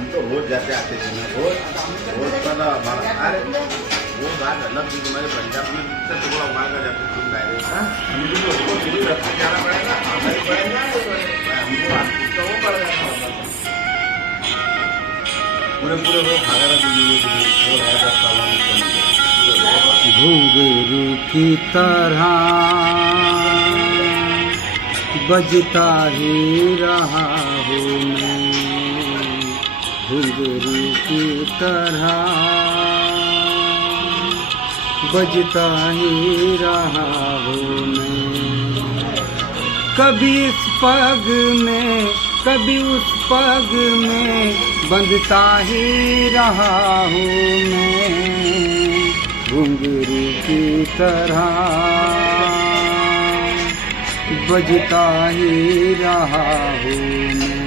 हम तो रोज जाते आते थे ना, रोज रोज का ना हमारा, अरे वो बात अलग थी। तुम्हारे पंजाब में कितना टुकड़ा उमार का जाते तुम डायरेक्ट, हमको तो उसको सीधी रस्ते जाना पड़ेगा, हमारे पड़ेगा हमको तो वो पड़ेगा पूरे पूरे वो खागरा वो रहेगा सामान। घुंघरू की तरह बजता ही रहा हूँ मैं, घुंघरू की तरह बजता ही रहा हूँ मैं। कभी इस पग में कभी उस पग में बंधता ही रहा हूँ मैं, घुंघरू की तरह बजता ही रहा हूँ मैं।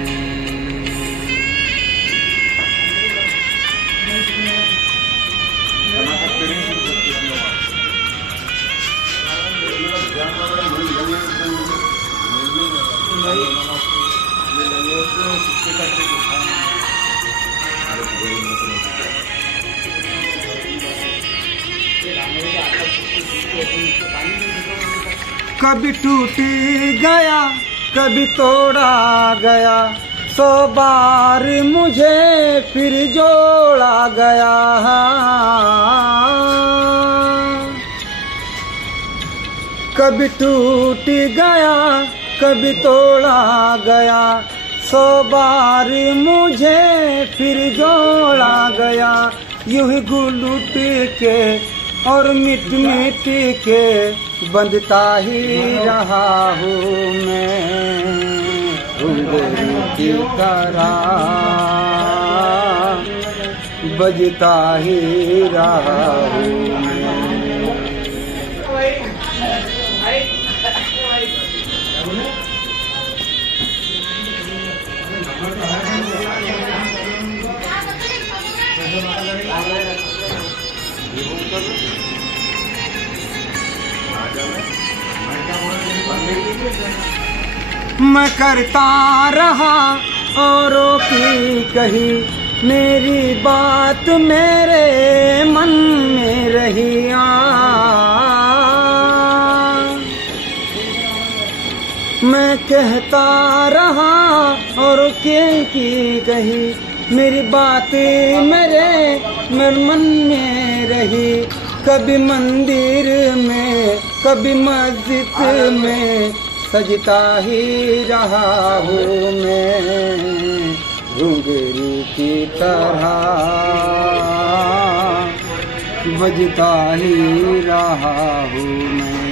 कभी टूट गया कभी तोड़ा गया, 100 बार मुझे फिर जोड़ा गया। कभी टूट गया कभी तोड़ा गया, 100 बार मुझे फिर जोड़ा गया। यूं ही घुलट के और मिट मिट के बंधता ही रहा हूँ मैं, घुंघरू की तरह बजता ही रहा हूँ मैं। मैं करता रहा औरों की कही, मेरी बात मेरे मन में रही। मैं कहता रहा औरों की कही, मेरी बात मेरे मन में रही। कभी मंदिर में कभी मस्जिद में सजता ही रहा हूँ मैं, घुंघरू की तरह बजता ही रहा हूँ मैं।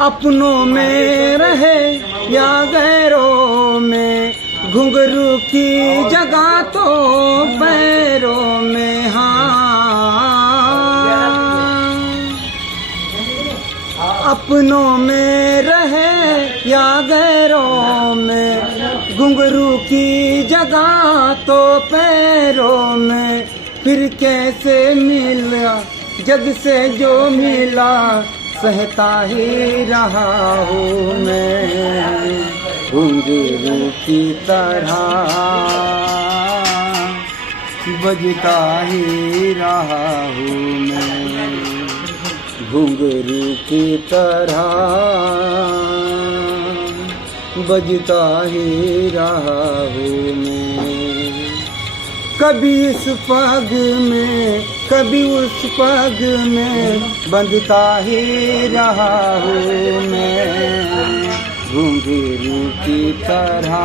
अपनों में रहे या गैरों में, घुंघरू की जगह तो पैरों में। अपनों में रहे या गैरों में, घुंघरू की जगह तो पैरों में। फिर कैसे मिला जग से जो मिला, सहता ही रहा हूँ मैं, घुंघरू की तरह बजता ही रहा हूँ मैं, घुंघरू की तरह बजता ही रहा हूँ मैं। कभी इस पग में कभी उस पग में बंधता ही रहा हूँ मैं, घुंघरू की तरह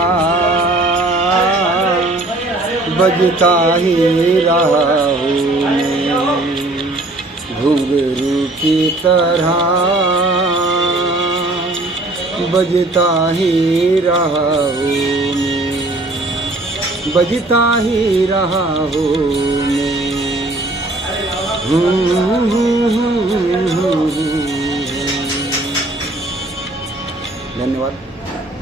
बजता ही रहा हूँ मैं, घुंघरू की तरह बजता ही रहा हूँ मैं, बजता ही रहा हूँ मैं। धन्यवाद।